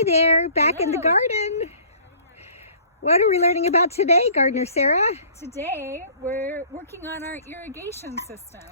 Hi there, back in the garden. What are we learning about today, Gardener Sarah? Today, we're working on our irrigation system.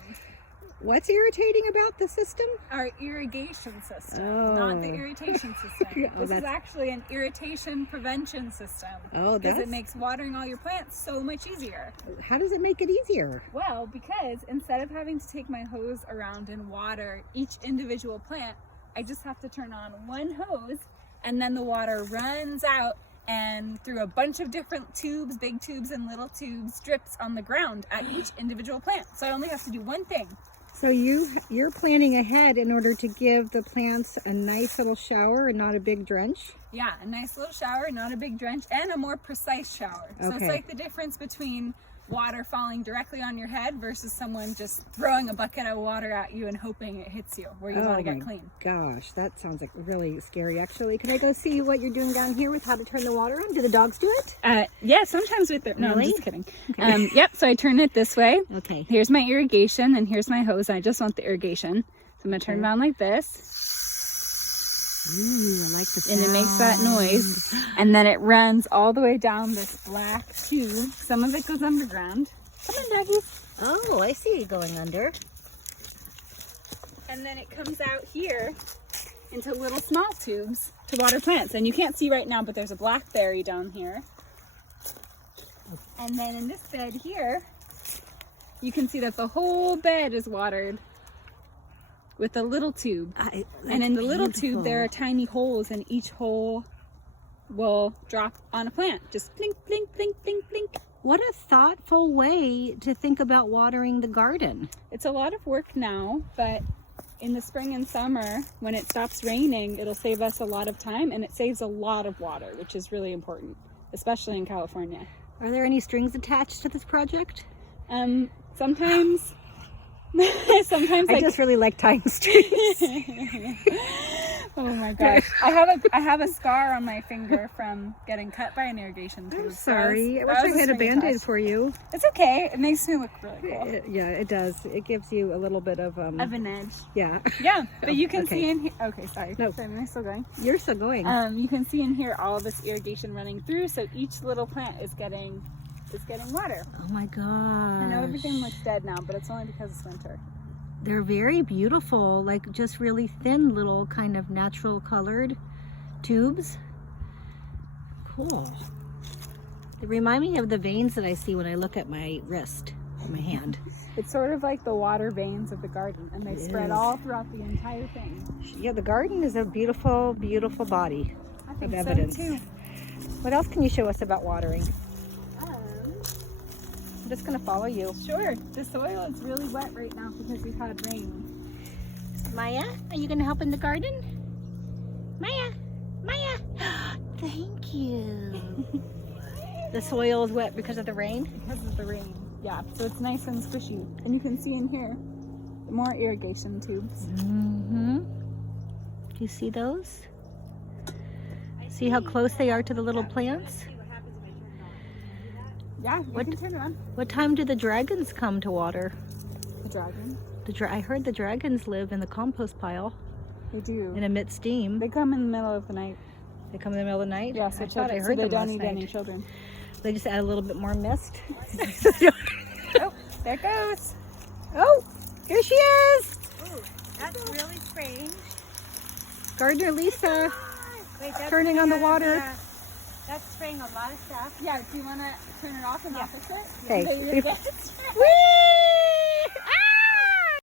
What's irritating about the system? Our irrigation system, Oh. not the irritation system. Oh, This that's- is actually an irritation prevention system. Oh, because that's... it makes watering all your plants so much easier. How does it make it easier? Well, because instead of having to take my hose around and water each individual plant, I just have to turn on one hose and then the water runs out and through a bunch of different tubes, big tubes and little tubes, drips on the ground at each individual plant. So I only have to do one thing. So you're planning ahead in order to give the plants a nice little shower and not a big drench? Yeah, a nice little shower, not a big drench, and a more precise shower. So it's Okay. like the difference between water falling directly on your head versus someone just throwing a bucket of water at you and hoping it hits you where you want to get clean. Gosh, that sounds like really scary actually. Can I go see what you're doing down here with how to turn the water on? Do the dogs do it? Yeah, sometimes with no, Really? I'm just kidding. Okay. Yep, so I turn it this way. Okay. Here's my irrigation and here's my hose. I just want the irrigation. So I'm going to turn it on like this. Ooh, I like the sound. And it makes that noise. And then it runs all the way down this black tube. Some of it goes underground. Come on, doggies. Oh, I see it going under. And then it comes out here into little small tubes to water plants. And you can't see right now, but there's a blackberry down here. And then in this bed here, you can see that the whole bed is watered with a little tube. And in the little tube, there are tiny holes, and each hole will drop on a plant. Just blink, blink, blink, blink, blink. What a thoughtful way to think about watering the garden. It's a lot of work now, but in the spring and summer, when it stops raining, it'll save us a lot of time, and it saves a lot of water, which is really important, especially in California. Are there any strings attached to this project? Sometimes I just really like tying strings. Oh my gosh. I have a scar on my finger from getting cut by an irrigation tube. I'm sorry. I wish That I was a had a string Band-Aid attached. for you. It's okay. It makes me look really cool. Yeah, it does. It gives you a little bit of Of an edge. yeah. Yeah, but you can Okay. see in here. Okay, sorry. No. Sorry, am I still going? You're still going. You can see in here all this irrigation running through, so each little plant is getting water. Oh my gosh. I know everything looks dead now, but it's only because it's winter. They're very beautiful, like just really thin little kind of natural colored tubes. Cool. They remind me of the veins that I see when I look at my wrist, or my hand. It's sort of like the water veins of the garden, and they spread all throughout the entire thing. Yeah, the garden is a beautiful, beautiful body I of think so evidence. too. What else can you show us about watering? I'm just gonna follow you. Sure. The soil is really wet right now because we've had rain. Maya, are you gonna help in the garden? Maya, Maya, thank you. The soil is wet because of the rain? Because of the rain. Yeah, so it's nice and squishy. And you can see in here more irrigation tubes. Mm-hmm. Do you see those? See how close they are to the little plants? Yeah, you can turn it on. What time do the dragons come to water? The dragon. I heard the dragons live in the compost pile They do. and emit steam. They come in the middle of the night. They come in the middle of the night? Yeah, so I thought I so heard they them don't last need night. any children. They just add a little bit more mist. Oh, there it goes. Oh, here she is. Ooh, that's really strange. Gardener Lisa Wait, that's turning on the water. That's spraying a lot of stuff. Yeah, do you want to turn it off and not fix it? Okay. So you're gonna get-